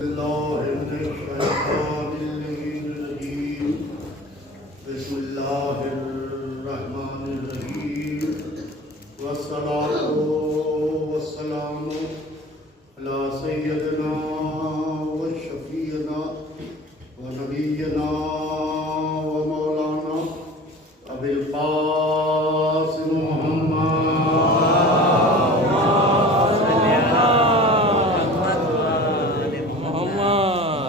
الله من الشيطان الرجيم. بسم الله الرحمن الرحيم. والصلاة والسلام على سيدنا وشفيعنا ونبينا ومولانا أبي القاسم محمد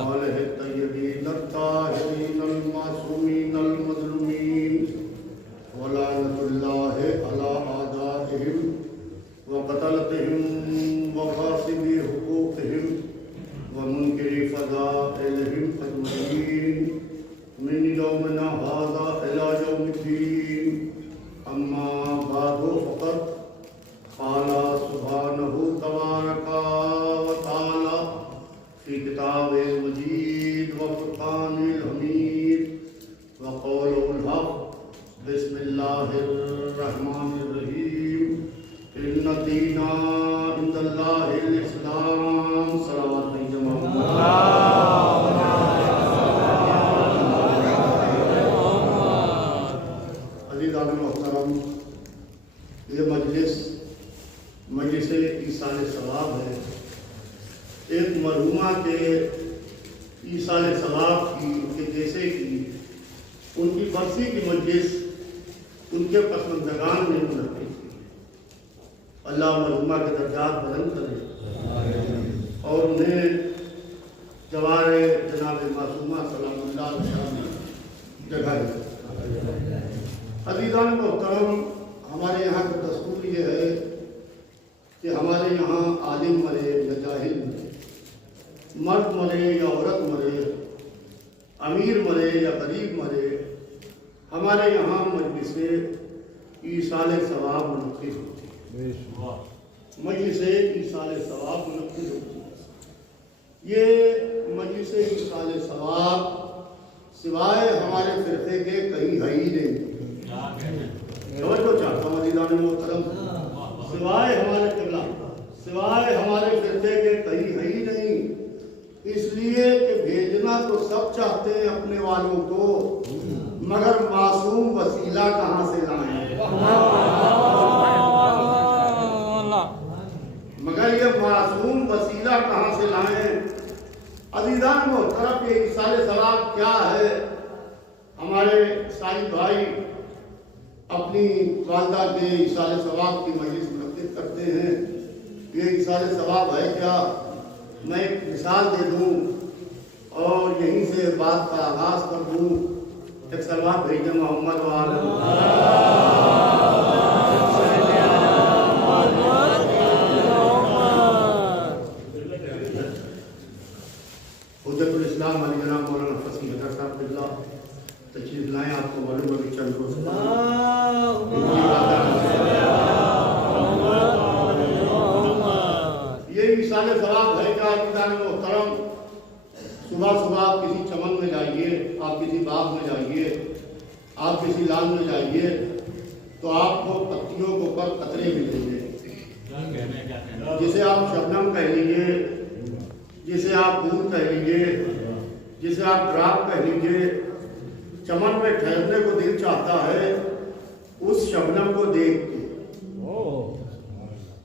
وآله الطيبين الطاهرين المعصومين المظلومين ولعنة الله على أعدائهم وقتلتهم وغاصب حقوقهم ومنكر فضائلهم أجمعين من يومنا هذا إلى يوم الدين. أما بعد فقد قال سبحانه تبارك وتعالى في كتاب المجيد وفرقان الحميد وقوله الحق. بسم الله الرحمن الرحيم. إن الدين عند الله الإسلام. صلوات عزیزان محترم، یہ مجلس ایصال ثواب ہے. ایک مرحومہ کے ایصال ثواب کی کہ جیسے کہ ان کی برسی کی مجلس ان کے پسماندگان نے منعقد کی. اللہ مرحومہ کے درجات بلند کرے اور انہیں جوار جناب معصومہ سلام اللہ علیہ میں جگہ دے. عزیزان محترم، ہمارے یہاں کا دستور یہ ہے کہ ہمارے یہاں عالم مرے یا جاہل مرے، مرد مرے یا عورت مرے، امیر مرے یا غریب مرے، ہمارے یہاں مجلس ایصال ثواب منعقد ہوتی ہے. مجلس ایصال ثواب منعقد ہوتی ہے. یہ مجلس ایصال ثواب سوائے ہمارے فرقے کے کہیں ہے ہی نہیں. توجہ چاہتا ہوں عزیزان محترم، سوائے ہمارے قبلہ، سوائے ہمارے فرقے کے کہیں ہے ہی نہیں. اس لیے کہ بھیجنا تو سب چاہتے ہیں اپنے والوں کو، مگر معصوم وسیلہ کہاں سے لائیں؟ مگر یہ معصوم وسیلہ کہاں سے لائیں؟ عزیزان محترم، یہ ایصال ثواب کیا ہے؟ ہمارے ساری بھائی اپنی والدہ کے ایصال ثواب کی مجلس منعقد کرتے ہیں. یہ ایصال ثواب ہے کیا؟ میں ایک مثال دے دوں اور یہیں سے بات کا آغاز کر دوں. ایک صلوات بھیجیں محمد وآلہ حجت الاسلام علی جناب مولانا فصیح حیدر صاحب اللہ تشریف لائیں. آپ کو معلوم ہے کہ چند روز یہ ایصال ثواب ہے کہ عزیزان محترم، صبح صبح آپ کسی چمن میں جائیے، آپ کسی باغ میں جائیے، آپ کسی لان میں جائیے تو آپ کو پتیوں کے اوپر قطرے ملیں گے، جسے آپ شبنم کہہ لیجیے، جسے آپ پھول کہہ لیجیے، جسے آپ ڈراپ کہہ لیجیے. چمن میں ٹھہرنے کو دل چاہتا ہے اس شبنم کو دیکھ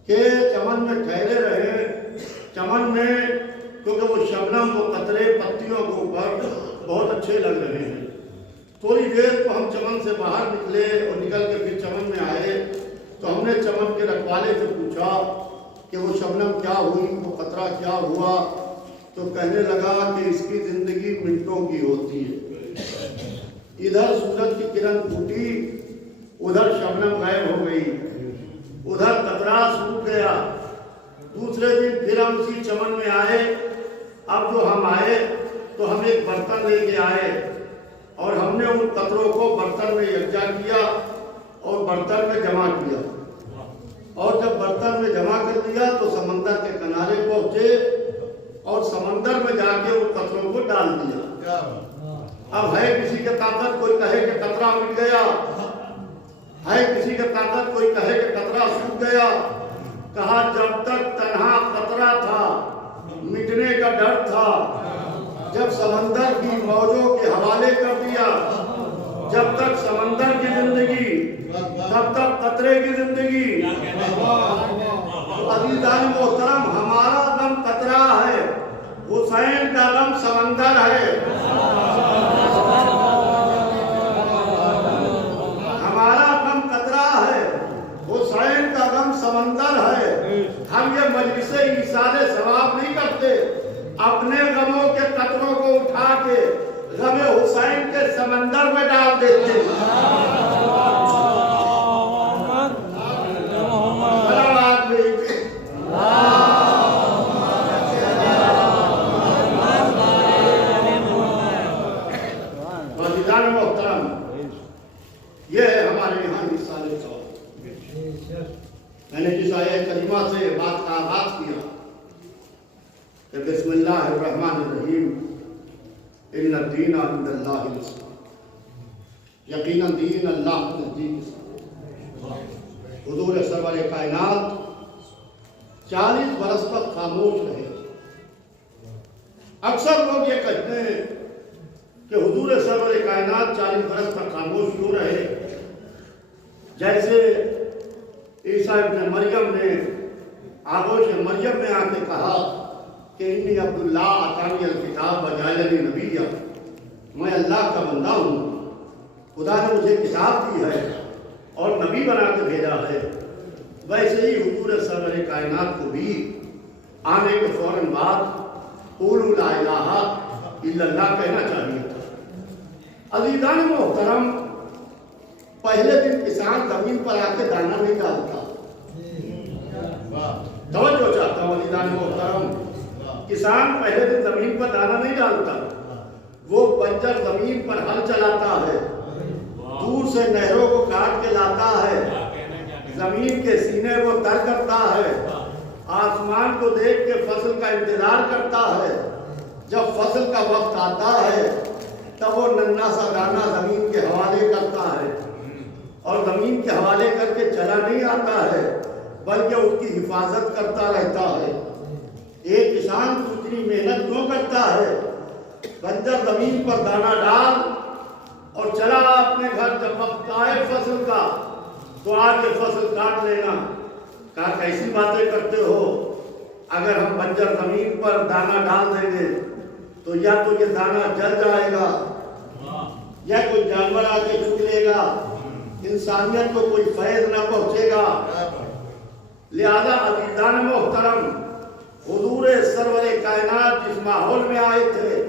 کے چمن میں ٹھہرے رہے. چمن میں کیونکہ وہ شبنم، وہ قطرے پتیوں کے اوپر بہت اچھے لگ رہے ہیں. تھوڑی دیر کو ہم چمن سے باہر نکلے اور نکل کے پھر چمن میں آئے تو ہم نے چمن کے رکھوالے سے پوچھا کہ وہ شبنم کیا ہوئی، وہ قطرہ کیا ہوا؟ تو کہنے لگا کہ اس کی زندگی منٹوں کی ہوتی ہے. ادھر سورج کی کرن پھوٹی، ادھر شبنم غائب ہو گئی، ادھر قطرہ سوکھ گیا. دوسرے دن پھر ہم اسی چمن میں آئے. اب جو ہم آئے تو ہم ایک برتن لے کے آئے اور ہم نے ان قطروں کو برتن میں یکجا کیا اور برتن میں جمع کیا. اور جب برتن میں جمع کر دیا تو سمندر کے کنارے پہنچے اور سمندر میں جا کے ان قطروں کو ڈال دیا. اب ہے کسی کے طاقت کوئی کہے کہ قطرہ مٹ گیا، ہے کسی کے طاقت کوئی کہے کہ قطرہ سوکھ گیا. کہا جب تک تنہا قطرہ تھا مٹنے کا ڈر تھا، جب سمندر کی موجوں کے حوالے کر دیا، جب تک سمندر کی زندگی تب تک قطرے کی زندگی۔ عزیزان محترم، ہمارا غم قطرہ ہے، حسین کا غم سمندر ہے۔ ہمارا غم قطرہ ہے، حسین کا غم سمندر ہے۔ ہم یہ مجلس ایصال ثواب نہیں کرتے، اپنے غموں کے قطروں کو اٹھا کے غم حسین کے سمندر میں ڈال دیتے ہیں۔ یہ ہے ہمارے یہاں ایصال ثواب۔ میں نے جس آیہ کریمہ سے بات کا آغاز کیا کہ بسم اللہ الرحمن الرحیم، ان الدین عند اللہ الاسلام، یقیناً دین اللہ کے نزدیک اسلام۔ حضور سرور کائنات 40 برس تک خاموش رہے۔ اکثر لوگ یہ کہتے ہیں کہ حضور سرور کائنات 40 برس تک خاموش کیوں رہے؟ جیسے عیسیٰ ابن مریم نے آغوش مریم میں آ کے کہا کہ انی عبداللہ آتانی الکتاب وجعلنی نبیّا، میں اللہ کا بندہ ہوں، خدا نے مجھے کتاب دی ہے اور نبی بنا کے بھیجا ہے۔ ویسے ہی حضور سرور کائنات کو بھی آنے کے فوراً بعد قولوا لا الہ الا اللہ کہنا چاہیے تھا۔ عزیزان محترم، پہلے دن کسان زمین پر آ کے دانا نہیں ڈالتا۔ توجہ چاہتا ہوں عزیزان محترم، کسان پہلے دن زمین پر دانا نہیں ڈالتا، وہ بنجر زمین پر ہل چلاتا ہے، دور سے نہروں کو کاٹ کے لاتا ہے، زمین کے سینے کو تر کرتا ہے، آسمان کو دیکھ کے فصل کا انتظار کرتا ہے۔ جب فصل کا وقت آتا ہے تب وہ ننھا سا دانا زمین کے حوالے کرتا ہے، اور زمین کے حوالے کر کے چلا نہیں آتا ہے بلکہ اس کی حفاظت کرتا رہتا ہے۔ ایک کسان اتنی محنت کیوں کرتا ہے؟ بنجر زمین پر دانا ڈال اور چلا اپنے گھر، جب وقت آئے فصل کا تو آ کے فصل کاٹ لینا۔ کہا کیسی باتیں کرتے ہو؟ اگر ہم بنجر زمین پر دانا ڈال دیں گے تو یا تو یہ دانا جل جائے گا، یا کوئی جانور آ کے چگ لے گا، انسانیت کو کوئی فیض نہ پہنچے گا۔ لہذا عزیزان محترم، حضور سرور کائنات جس ماحول میں آئے تھے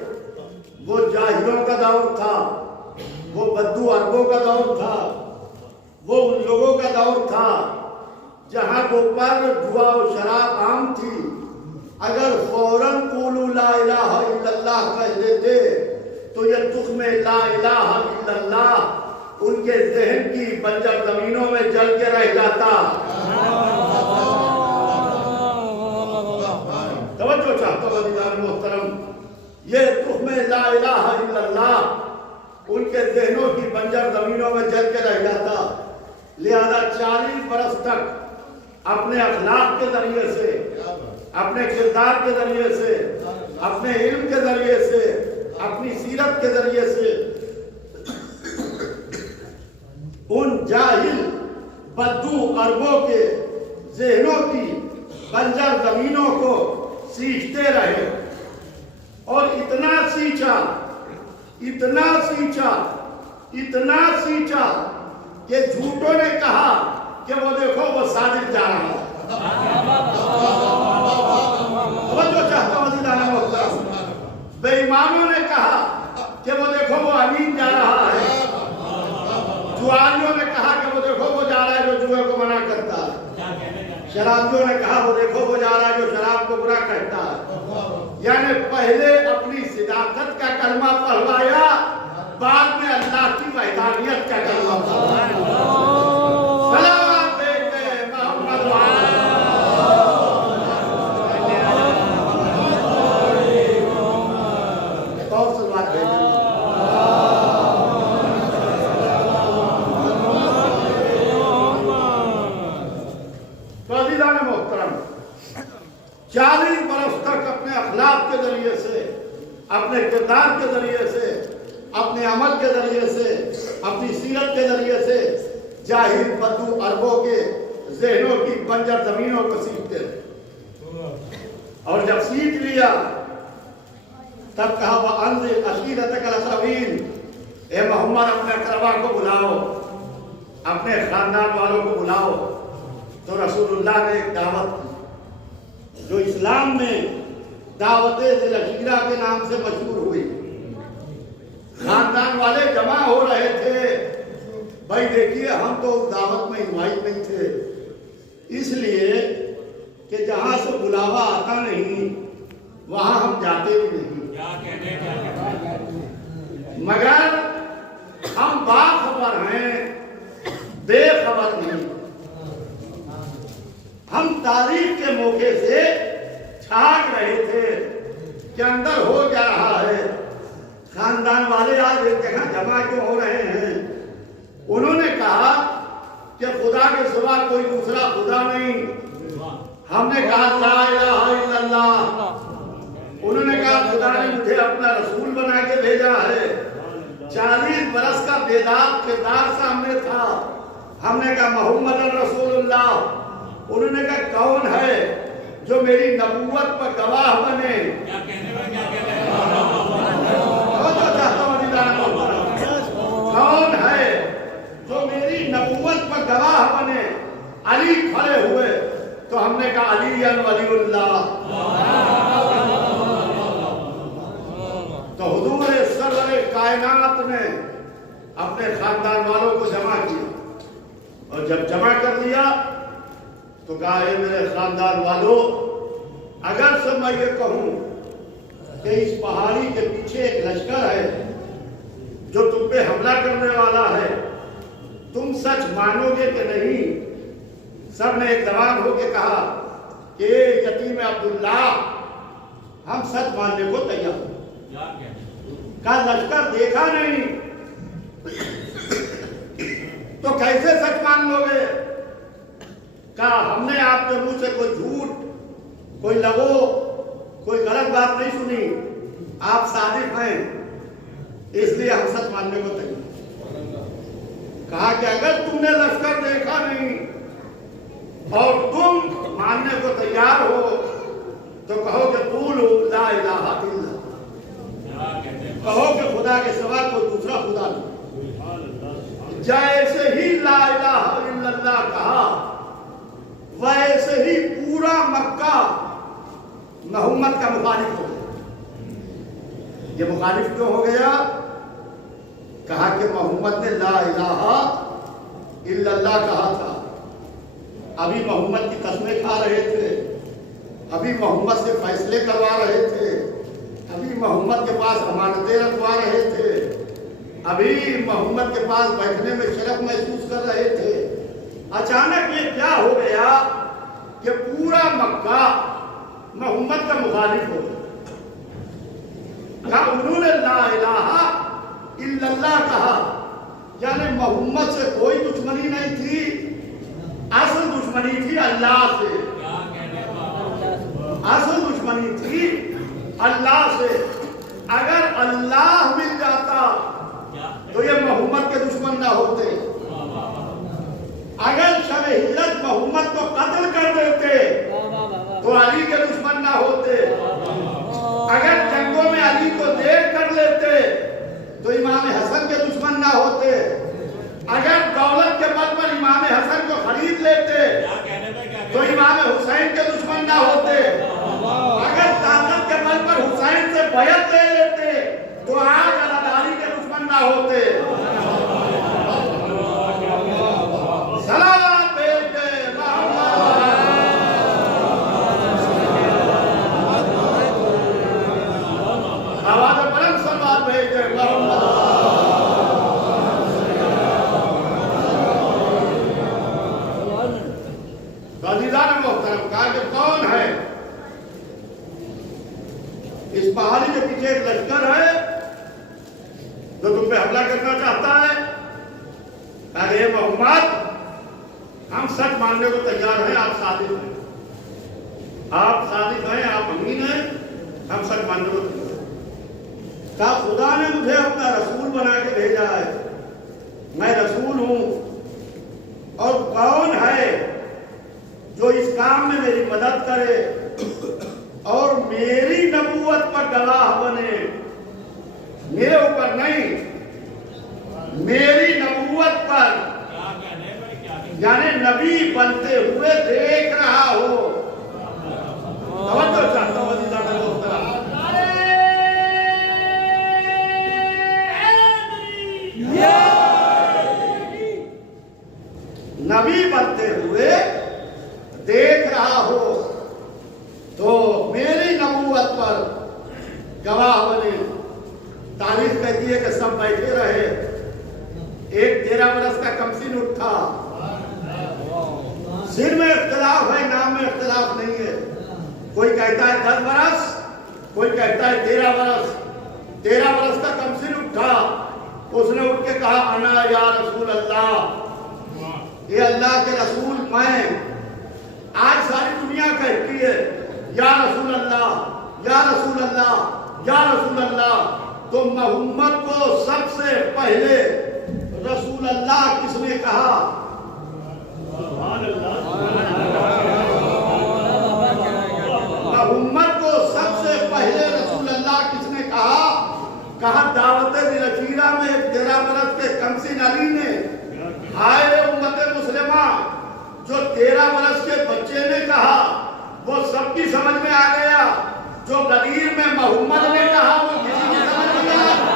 وہ جاہلوں کا دور تھا، وہ بدو عربوں کا دور تھا، وہ ان لوگوں کا دور تھا جہاں کو پر جوا و شراب عام تھی۔ اگر فوراً قولوا لا الہ الا اللہ کہہ دیتے تو یہ تخم لا الہ الا اللہ ان کے ذہن کی بنجر زمینوں میں جل کے رہ جاتا۔ توجہ چاہتا ہوں عزیزان محترم، یہ تخم لا الہ الا اللہ ان کے ذہنوں کی بنجر زمینوں میں جل کے رہ جاتا۔ لہذا 40 برس تک اپنے اخلاق کے ذریعے سے، اپنے کردار کے ذریعے سے، اپنے علم کے ذریعے سے، اپنی سیرت کے ذریعے سے ان جاہل بدو عربوں کے ذہنوں کی بنجر زمینوں کو سیچتے رہے، اور اتنا سیچا، اتنا سیچا، اتنا سیچا کہ جھوٹوں نے کہا کہ وہ دیکھو وہ صادق جا رہا ہے۔ توجہ چاہتا ہوں عزیزان محترم، بے ایمانوں نے کہا کہ وہ دیکھو وہ امین جا رہا ہے، جواریوں نے کہا کہ وہ دیکھو وہ جا رہا ہے جو جوئے کو منع کرتا ہے، شرابیوں نے کہا وہ دیکھو وہ جا رہا ہے جو شراب کو برا کہتا ہے۔ یعنی پہلے اپنی صداقت کا کلمہ پڑھوایا، بعد میں اللہ کی وحدانیت کا کلمہ پڑھوایا۔ محترم 40 برس تک اپنے اخلاق کے ذریعے سے، اپنے کردار کے ذریعے سے، اپنے عمل کے ذریعے سے، اپنی سیرت کے ذریعے سے جاہل بدو عربوں کے ذہنوں کی بنجر زمینوں کو سیکھتے رہے۔ اور جب سیکھ لیا تب کہا وَأَنذِرْ عَشِيرَتَكَ الْأَقْرَبِينَ، اے محمد اپنے اقربا کو بلاؤ، اپنے خاندان والوں کو بلاؤ۔ تو رسول اللہ نے ایک دعوت کی جو اسلام میں دعوت ذی العشیرہ کے نام سے مشہور ہوئی۔ خاندان والے جمع ہو رہے تھے، بھائی دیکھیے ہم تو دعوت میں انوائٹ نہیں تھے، اس لیے کہ جہاں سے بلاوا آتا نہیں وہاں ہم جاتے بھی نہیں، مگر ہم باخبر ہیں بے خبر نہیں۔ ہم تاریخ کے موقع سے چھاگ رہے تھے کہ اندر ہو کیا رہا ہے۔ خاندان والے آج ایک جگہ جمع کیوں ہو رہے ہیں؟ انہوں نے کہا کہ خدا کے سوا کوئی دوسرا خدا نہیں۔ ہم نے کہا لا الہ الا اللہ۔ انہوں نے کہا خدا نے مجھے اپنا رسول بنا کے بھیجا ہے۔ 40 برس کا بیدار کردار سامنے تھا۔ ہم نے کہا محمد رسول اللہ۔ انہوں نے کہا کون ہے جو میری نبوت پر گواہ بنے؟ کون ہے جو میری نبوت پر گواہ بنے؟ علی کھڑے ہوئے تو ہم نے کہا علی ولی اللہ۔ تو حضور سرور کائنات نے اپنے خاندان والوں کو جمع کیا، اور جب جمع کر لیا تو کہا اے میرے خاندان والوں، اگر سے میں یہ کہوں کہ اس پہاڑی کے پیچھے ایک لشکر ہے جو تم پہ حملہ کرنے والا ہے، تم سچ مانو گے کہ نہیں؟ سب نے ایک زبان ہو کے کہا کہ اے یتیم عبداللہ، ہم سچ ماننے کو تیار ہیں۔ کہا لشکر دیکھا نہیں تو کیسے سچ مان لو گے؟ کہا ہم نے آپ کے منہ سے کوئی جھوٹ، کوئی لغو، کوئی غلط بات نہیں سنی، آپ صادق ہیں، اس لیے ہم سچ ماننے کو تیار۔ کہا کہ اگر تم نے لشکر دیکھا نہیں اور تم ماننے کو تیار ہو تو کہو کہ قولوا لا الہ الا اللہ، کہو کہ خدا کے سوا کوئی دوسرا خدا نہیں۔ جیسے ہی لا الہ الا اللہ کہا ویسے ہی پورا مکہ محمد کا مخالف ہو گیا۔ یہ مخالف کیوں ہو گیا؟ کہا کہ محمد نے لا الہ الا اللہ کہا تھا، ابھی محمد کی قسمیں کھا رہے تھے، ابھی محمد سے فیصلے کروا رہے تھے، ابھی محمد کے پاس امانتیں رکھوا رہے تھے، ابھی محمد کے پاس بیٹھنے میں شرف محسوس کر رہے تھے۔ اچانک یہ کیا ہو گیا کہ پورا مکہ محمد کا مخالف ہو گیا۔ کہا انہوں نے لا الہ الا اللہ کہا، یعنی محمد سے کوئی دشمنی نہیں تھی، اصل دشمنی تھی اللہ سے، اصل دشمنی تھی اللہ سے۔ اگر اللہ مل جاتا تو یہ محمد کے دشمن نہ ہوتے، اگر شب ہجرت محمد کو قتل کر دیتے تو علی کے دشمن نہ ہوتے، اگر جنگوں میں علی کو دیر کر لیتے تو امام حسن کے دشمن نہ ہوتے، اگر دولت کے بل پر امام حسن کو خرید لیتے تو امام حسین کے دشمن نہ ہوتے، اگر طاقت کے بل پر حسین سے بیعت لے لیتے تو آج علی کے دشمن نہ ہوتے۔ سلام بھیجے محمد، آواز بلند سلام بھیجے محمد۔ عزیزان محترم، کہا کہ کون ہے؟ اس پہاڑی کے پیچھے ایک لشکر ہے جو تم پہ حملہ کرنا چاہتا ہے۔ کہا کہ اے محمد، ہم سچ ماننے کو تیار ہیں، آپ صادق ہیں۔ آپ صادق ہیں، آپ امین ہیں، ہم سچ مانتے ہیں۔ کہا خدا نے مجھے اپنا رسول بنا کے بھیجا ہے، میں رسول ہوں، اور کون ہے جو اس کام میں میری مدد کرے اور میری نبوت پر گواہ بنے؟ میرے اوپر نہیں، میری نبوت پر، یعنی نبی بنتے ہوئے دیکھ رہا ہو۔ توجہ چاہتا ہوں عزیزاں میں محترم، نبی بنتے ہوئے دیکھ رہا ہو تو میری نبوت پر گواہ بنے۔ تاریخ کہتی ہے کہ سب بیٹھے رہے، ایک 13 برس کا کمسن اٹھا، سن میں اختلاف ہے، نام میں اختلاف نہیں ہے، کوئی کہتا ہے 10 برس، کوئی کہتا ہے 13 برس۔ 13 برس کا کمسن اٹھا، اس نے اٹھ کے کہا انا یا رسول اللہ، یہ اللہ کے رسول میں۔ آج ساری دنیا کہتی ہے یا رسول اللہ، یا رسول اللہ، یا رسول اللہ، تو محمد کو سب سے پہلے رسول اللہ کس نے کہا؟ محمد کو سب سے پہلے رسول اللہ کس نے کہا؟ کہا دعوت دلچیرہ میں 13 برس کے کمسن علی نے۔ ہائے امت مسلمہ، جو 13 برس کے بچے نے کہا وہ سب کی سمجھ میں آ گیا، جو غدیر میں محمد نے کہا وہ کسی کی سمجھ میں آ گیا۔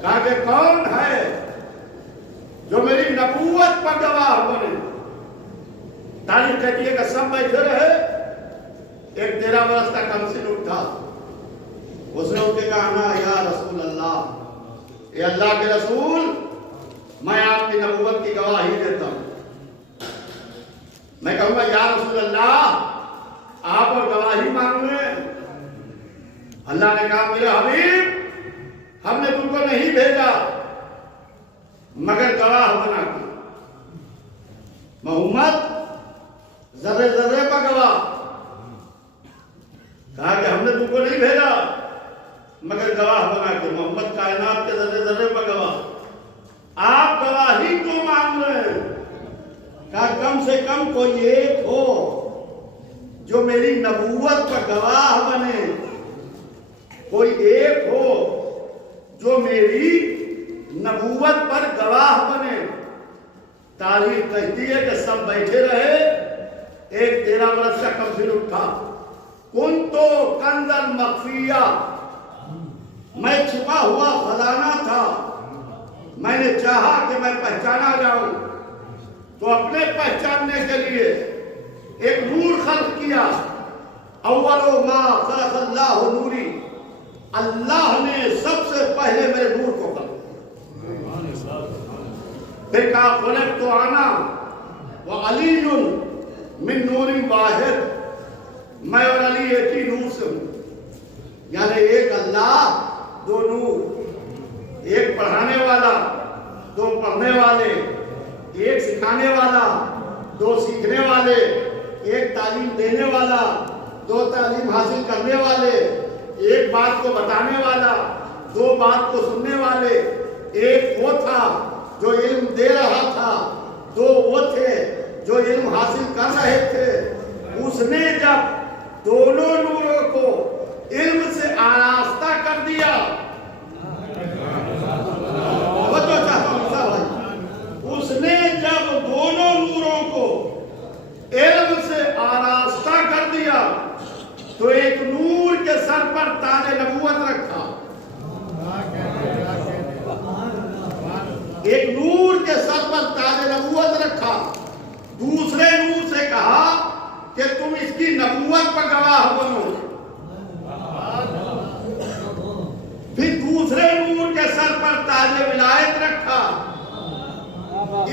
کہا کہ کون ہے جو میری نبوت پر گواہ بنے؟ تاریخ کہتی ہے کہ سب بیٹھے رہے، ایک 13 برس کا کمسن اٹھا، اس نے اٹھ کے کہا نا یا رسول اللہ، اے اللہ کے رسول، میں آپ کی نبوت کی گواہی دیتا ہوں۔ میں کہوں گا یا رسول اللہ، آپ اور گواہی مانگ لیں۔ اللہ نے کہا میرے حبیب، ہم نے تم کو نہیں بھیجا مگر گواہ بنا کے۔ محمد ذرے ذرے پر گواہ، کہا کہ ہم نے تم کو نہیں بھیجا مگر گواہ بنا کے۔ محمد کائنات کے ذرے ذرے پر گواہ، آپ گواہی کیوں مانگ رہے ہیں؟ کہا کم سے کم کوئی ایک ہو جو میری نبوت پر گواہ بنے، کوئی ایک ہو جو میری نبوت پر گواہ بنے۔ تاریخ کہتی ہے کہ سب بیٹھے رہے، ایک 13 برس کا کمسن اٹھا، کنتو کنزا مخفیہ، میں چھپا ہوا خزانہ تھا، میں نے چاہا کہ میں پہچانا جاؤں، تو اپنے پہچاننے کے لیے ایک نور خلق کیا۔ اول ما خلق اللہ نوری، اللہ نے سب سے پہلے میرے نور کو خلق کیا۔ پھر کہا خلقت انا وعلی من نور واحد، میں اور علی ایک ہی نور سے ہوں، یعنی ایک اللہ دو نور، ایک پڑھانے والا دو پڑھنے والے، ایک سکھانے والا دو سیکھنے والے، ایک تعلیم دینے والا دو تعلیم حاصل کرنے والے، ایک بات کو بتانے والا دو بات کو سننے والے۔ ایک وہ تھا جو علم دے رہا تھا، دو وہ تھے جو علم حاصل کر رہے تھے۔ اس نے جب دونوں نوروں کو علم سے آراستہ کر دیا، اس نے جب دونوں نوروں کو علم سے آراستہ کر دیا تو ایک نور کے سر پر تاج نبوت رکھا، ایک نور کے سر پر تاج نبوت رکھا، دوسرے نور سے کہا کہ تم اس کی نبوت پر گواہ بنو۔ پھر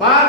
5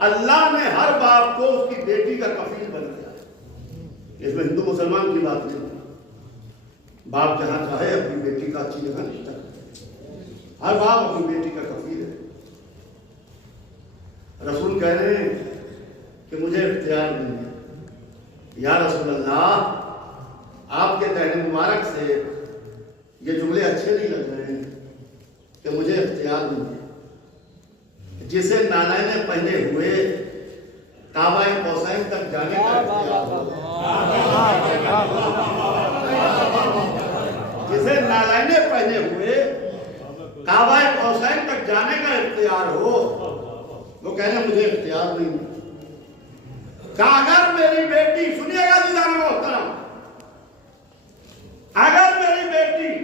اللہ نے ہر باپ کو اس کی بیٹی کا کفیل بنایا ہے. اس میں ہندو مسلمان کی بات نہیں. باپ جہاں چاہے اپنی بیٹی کا اچھی جگہ رشتہ کرے. ہر باپ اپنی بیٹی کا کفیل ہے. رسول کہہ رہے ہیں کہ مجھے اختیار نہیں ہے. یا رسول اللہ آپ کے دہن مبارک سے یہ جملے اچھے نہیں لگ رہے ہیں کہ مجھے اختیار نہیں ہے. جسے نالائن پہنے ہوئے کعبہ قوسین تک جانے کا اختیار ہو, جسے نالائن پہنے ہوئے کعبہ قوسین تک جانے کا اختیار ہو, وہ کہنے مجھے اختیار نہیں ہے. کہ اگر میری بیٹی, سنیے گا دیدان محترم, اگر میری بیٹی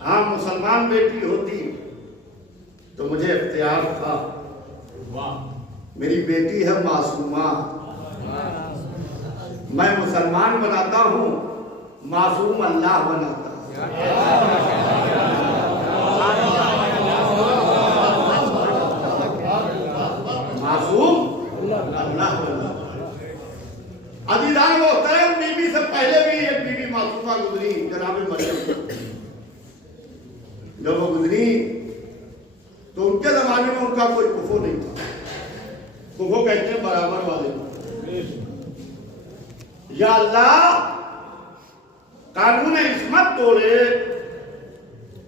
ہاں مسلمان بیٹی ہوتی تو مجھے اختیار تھا. میری بیٹی ہے معصومہ, میں مسلمان بناتا ہوں, معصوم اللہ بناتا ہوں. معصوم اللہ بناتا ہوں. عزیزان محترم, بی بی سے پہلے بھی ایک بی بی معصومہ گزری, جناب مریم. جب وہ گزری تو ان کے زمانے میں ان کا کوئی کفو نہیں تھا. کفو کہتے ہیں برابر والے. یا اللہ قانون عصمت توڑے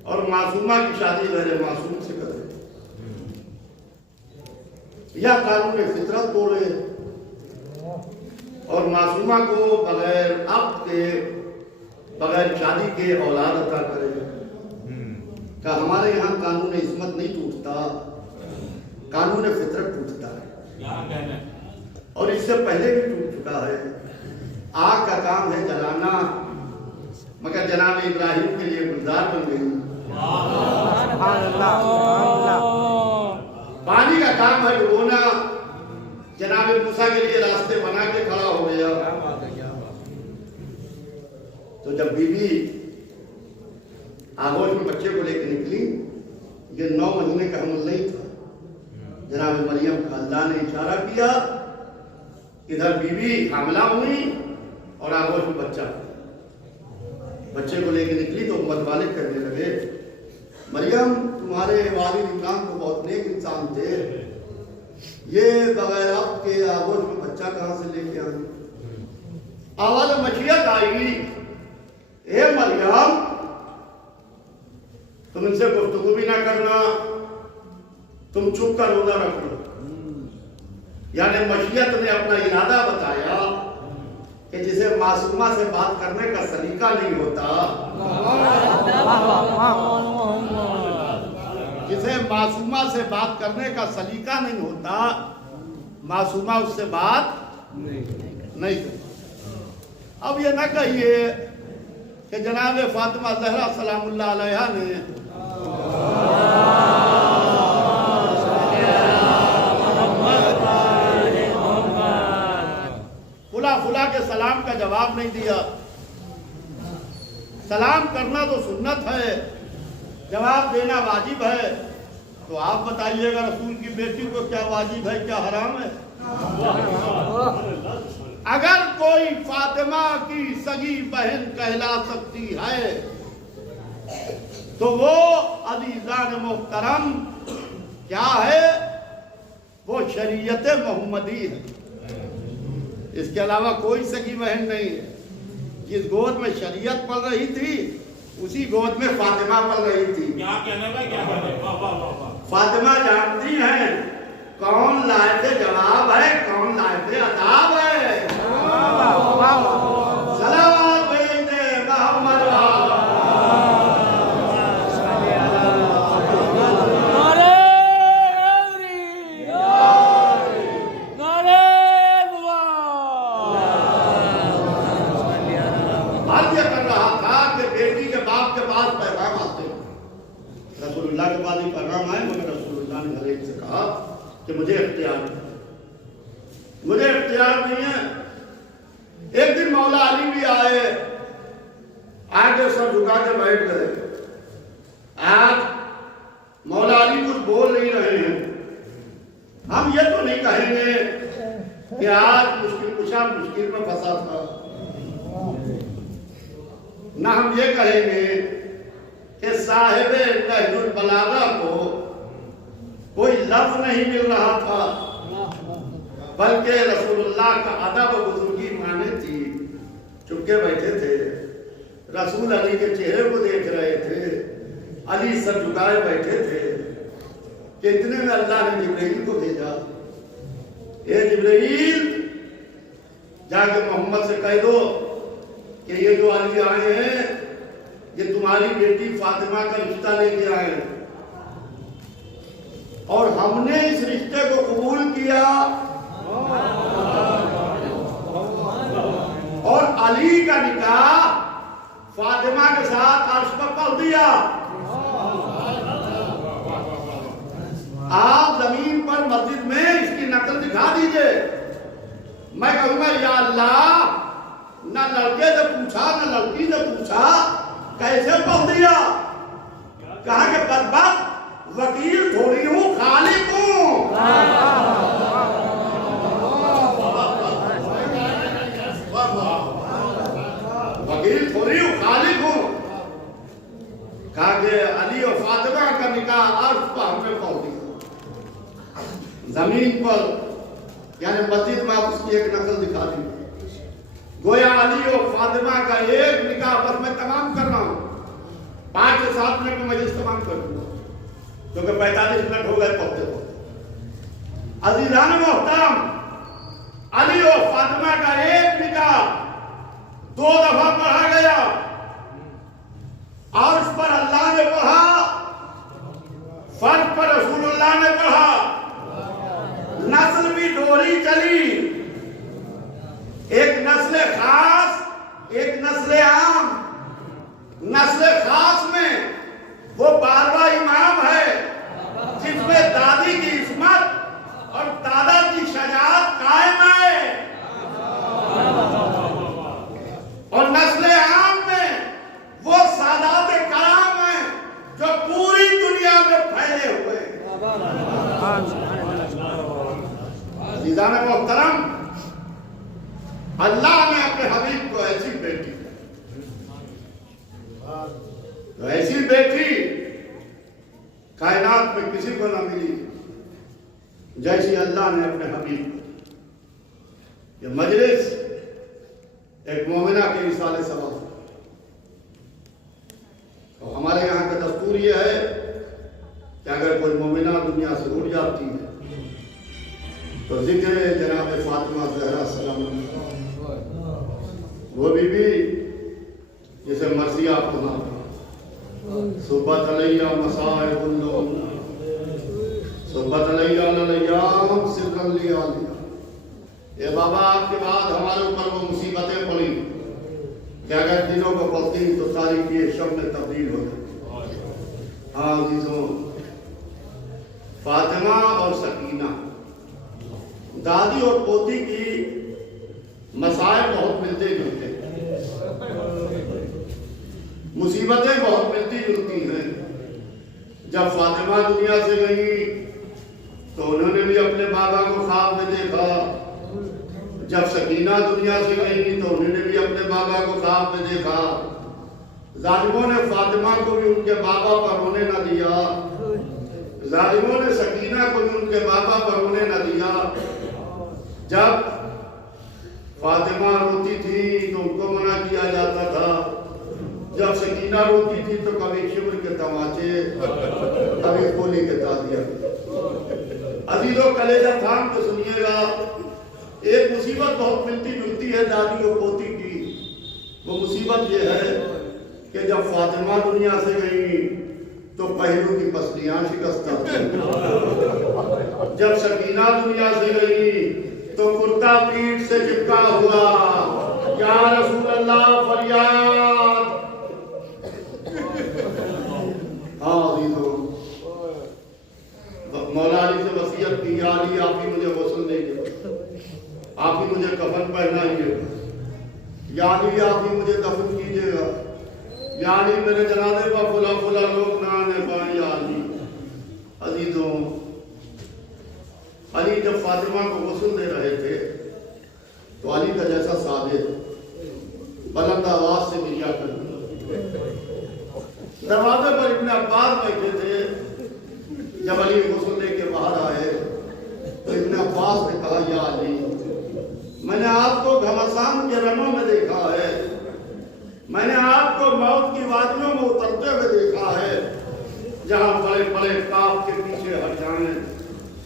اور معصومہ کی شادی غیر معصوم سے کرے, یا قانون فطرت توڑے اور معصومہ کو بغیر عقد کے, بغیر شادی کے اولاد عطا کرے. کہ ہمارے یہاں قانون عصمت نہیں ٹوٹتا, قانون فطرت ٹوٹتا ہے, اور اس سے پہلے بھی ٹوٹ چکا ہے. آگ کا کام ہے جلانا, مگر جناب ابراہیم کے لیے گلزار بن گئی. پانی کا کام ہے ڈبونا, جناب موسیٰ کے لیے راستے بنا کے کھڑا ہو گیا. تو جب بی بی آگوش میں بچے کو لے کے نکلی, یہ 9 مہینے کا حمل نہیں تھا. جناب مریم کا اللہ نے اشارہ کیا, ادھر بی بی حاملہ ہوئی اور آگوش میں بچہ. بچے کو لے کے نکلی تو امت والے کہنے لگے, مریم تمہارے والد عمران کو بہت نیک انسان تھے, یہ بغیر آپ کے آگوش میں بچہ کہاں سے لے کے آئی. آواز مشیت آئی, اے مریم تم ان سے گفتگو بھی نہ کرنا, تم چھپ کر روزہ رکھ لو. یعنی مشیت نے اپنا ارادہ بتایا کہ جسے معصومہ سے بات کرنے کا سلیقہ نہیں ہوتا, جسے معصومہ سے بات کرنے کا سلیقہ نہیں ہوتا, معصومہ اس سے بات نہیں کرتا. اب یہ نہ کہیے کہ جناب فاطمہ زہرا سلام اللہ علیہا نے فلا کے سلام کا جواب نہیں دیا. سلام کرنا تو سنت ہے, جواب دینا واجب ہے. تو آپ بتائیے گا رسول کی بیٹی کو کیا واجب ہے کیا حرام ہے. اگر کوئی فاطمہ کی سگی بہن کہلا سکتی ہے تو وہ عزیزان محترم کیا ہے, وہ شریعت محمدی ہے. اس کے علاوہ کوئی سگی بہن نہیں ہے. جس گود میں شریعت پل رہی تھی اسی گود میں فاطمہ پل رہی تھی. فاطمہ جانتی ہیں کون لائق جواب ہے, کون لائق عذاب ہے. صلوات بھیجنے محمد اللہ کے بعد ہی پیغام آئے, مگر رسول اللہ نے ہر ایک سے کہا کہ مجھے اختیار نہیں ہے. ایک دن مولا علی بھی آئے, آگے سب جھکا کے بیٹھ گئے. آج مولا علی کچھ بول نہیں رہے ہیں. ہم یہ تو نہیں کہیں گے کہ آج مشکل کشا مشکل میں پھنسا تھا، نہ ہم یہ کہیں گے کہ صاحب نہج البلاغہ کو کوئی لفظ نہیں مل رہا تھا، بلکہ رسول اللہ کا ادب و بزرگی مانے تھی، چپکے بیٹھے تھے، رسول علی کے چہرے کو دیکھ رہے تھے، علی سر جھکائے بیٹھے تھے کہ اتنے میں اللہ نے جبرائیل کو بھیجا، اے جبرائیل جا کے محمد سے کہہ دو کہ یہ جو علی آئے ہیں یہ تمہاری بیٹی فاطمہ کا رشتہ لے کے آئے ہیں، اور ہم نے اس رشتے کو قبول کیا اور علی کا نکاح فاطمہ کے ساتھ عرش پر پڑھ دیا۔ آپ زمین پر مسجد میں اس کی نقل دکھا دیجئے، میں کہوں گا یا اللہ نہ لڑکے سے پوچھا نہ لڑکی سے پوچھا کیسے پڑھ دیا؟ کہا کہ بدبخت وکیل تھوڑی ہوں خالق ہوں۔ وکیل تھوڑی ہوں خالق ہوں۔ کہا کہ علی اور فاطمہ کا نکاح عرش پر ہم نے پڑھ دیا، زمین پر، یعنی مسجد میں آپ اس کی ایک نقل دکھا دی، گویا علی اور فاطمہ کا ایک نکاح بس میں تمام کر رہا ہوں، 5 سے 7 منٹ میں مجلس تمام کر دوں گا، کیونکہ 45 منٹ ہو گئے پڑھتے پڑھتے۔ عزیزان محترم، علی اور فاطمہ کا ایک نکاح 2 دفعہ پڑھا گیا، اور اس پر اللہ نے پڑھا، فرض پر رسول اللہ نے پڑھا، نسل بھی دوہری چلی، ایک نسل خاص ایک نسل عام۔ نسل خاص میں وہ 12واں امام ہے جس میں دادی کی عصمت اور دادا کی شجاعت قائم ہے، اور نسل عام میں وہ سادات کرام ہیں جو پوری دنیا میں پھیلے ہوئے ہیں۔ عزیزان محترم، اللہ نے اپنے حبیب کو ایسی بیٹی کائنات میں کسی کو نہ ملی جیسی اللہ نے اپنے حبیب کو۔ یہ مجلس ایک مومنہ کے رسالے سبب، اور ہمارے یہاں کا دستور یہ ہے کہ اگر کوئی مومنہ دنیا سے اٹھ جاتی ہے تو ذکر جناب فاطمہ زہرا سلام وہ بی بی جسے مرضی آپ کو نہ صبح علیہ مسائب اللون صبح علیہ للیام سرن لیا لیا۔ اے بابا آپ کے بعد ہمارے اوپر وہ مصیبتیں پڑی کہ اگر دنوں کو پڑھتی تو تاریخی یہ شب میں تبدیل ہو جائے۔ ہاں عزیزوں، فاطمہ اور سکینہ دادی اور پوتی کی مسائل بہت ملتے جلتے ہیں، مصیبتیں بہت ملتی جلتی ہیں۔ جب فاطمہ دنیا سے گئی تو انہوں نے بھی اپنے بابا کو خواب میں دیکھا، جب سکینہ دنیا سے گئی تو انہوں نے بھی اپنے بابا کو خواب میں دیکھا۔ ظالموں نے فاطمہ کو بھی ان کے بابا پر رونے نہ دیا، ظالموں نے سکینہ کو بھی ان کے بابا پر رونے نہ دیا۔ جب فاطمہ روتی تھی تو ان کو منع کیا جاتا تھا، جب سکینہ روتی تھی تو کبھی شبر کے تماچے کبھی گولی کے تازیہ۔ عزیزوں کلیجہ تھام کے سنیے گا، ایک مصیبت بہت ملتی جلتی ہے دادی اور پوتی کی۔ وہ مصیبت یہ ہے کہ جب فاطمہ دنیا سے گئی تو پہلو کی پسلیاں شکستہ تھیں، جب سکینہ دنیا سے گئی تو کرتا پیٹ سے چپکا ہوا، یا رسول اللہ فریاد۔ ہاں عزیزوں، مولا علی سے وصیت کی، یا علی آپ ہی مجھے غسل دیں گے، آپ ہی مجھے کفن پہنائیے، یا علی آپ ہی مجھے دفن کیجئے گا، یا علی میرے جنازے پر فلا فلا لوگ نہ آنے پائیں، یا علی۔ عزیزوں، علی جب فاطمہ کو غسل دے رہے تھے تو علی کا جیسا ساجد بلند آواز سے ملیا کر دروازے پر ابن عباس بیٹھے تھے۔ جب علی غسل دے کے باہر آئے تو ابن عباس نے کہا یا علی میں نے آپ کو گھمسان کے رنوں میں دیکھا ہے، میں نے آپ کو موت کی وادیوں میں اترتے ہوئے دیکھا ہے، جہاں بڑے بڑے کاف کے پیچھے ہٹ جائیں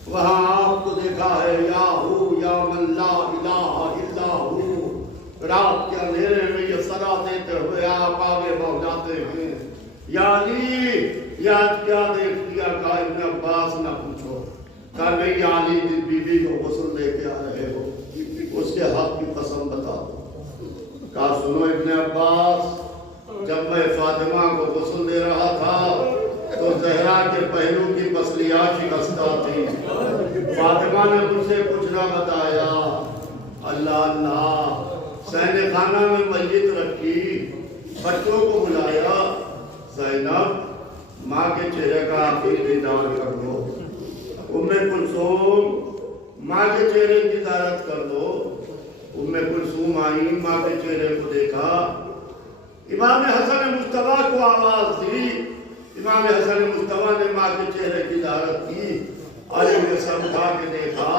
وہاں آپ کو دیکھا ہے یا ہو یا من لا الہ الا ہو، رات کے اندھیرے میں یہ صدا دیتے ہوئے آپ آگے بڑھ جاتے ہیں۔ یا علی یاد کیا دیکھ لیا؟ کہا ابن عباس نہ پوچھو، کہا نہیں یا علی جس بی بی کو غسل دے کے آ رہے ہو اس کے حق کی قسم بتا دو۔ کہا سنو ابن عباس، جب میں فاطمہ کو غسل دے رہا تھا تو زہرا کے پہلو کی پسلیاں شکستہ تھی، فاطمہ نے مجھ سے کچھ نہ بتایا۔ اللہ اللہ، سہن خانہ میں میت رکھی، بچوں کو بلایا، زینب ماں کے چہرے کا آخری دیدار کر دو، ام کلثوم ماں کے چہرے کی زیارت کر دو۔ ام کلثوم آئی، ماں کے چہرے کو دیکھا، امام حسن مجتبیٰ کو آواز دی، امام حسن مجتبیٰ نے ماں کے چہرے کی زیارت کی، علی نے سر اٹھا کے دیکھا،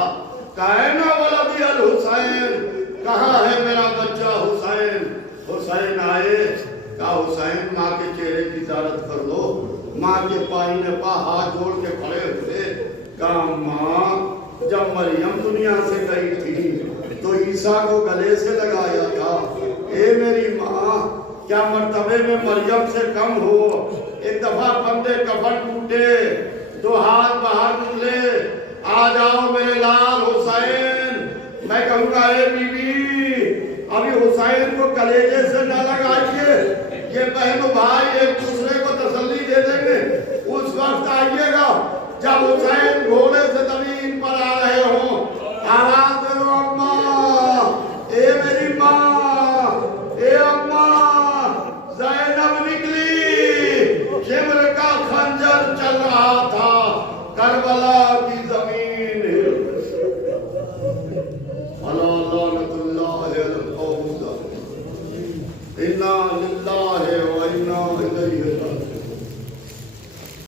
کائنہ ولدی الحسین، کہاں ہے میرا بچہ حسین؟ حسین آئے، کہا حسین ماں کے چہرے کی زیارت کر دو۔ ماں کے پائی نے پا ہاتھ جوڑ کے کھڑے ہوئے، کہا ماں جب مریم دنیا سے گئی تھی تو عیسیٰ کو گلے سے لگایا تھا، اے میری ماں کیا مرتبے میں مریم سے کم ہو؟ ایک دفعہ بندے کفن ٹوٹے، دو ہاتھ باہر نکلے، آ جاؤ میرے لال حسین۔ میں کہوں گا اے بی بی ابھی حسین کو کلیجے سے نہ لگائیے، یہ بہن و بھائی ایک دوسرے کو تسلی دے دیں گے، اس وقت آئیے گا جب حسین گھوڑے سے زمین پر آ رہے ہوں، آواز دو اماں، اے میری ماں، اے اماں۔ زینب نکلی، شمر کا خنجر چل رہا تھا، کربلا کی زمین اللہ لعنت اللہ علی القوم الظالمین، انا للہ و انا الیہ راجعون۔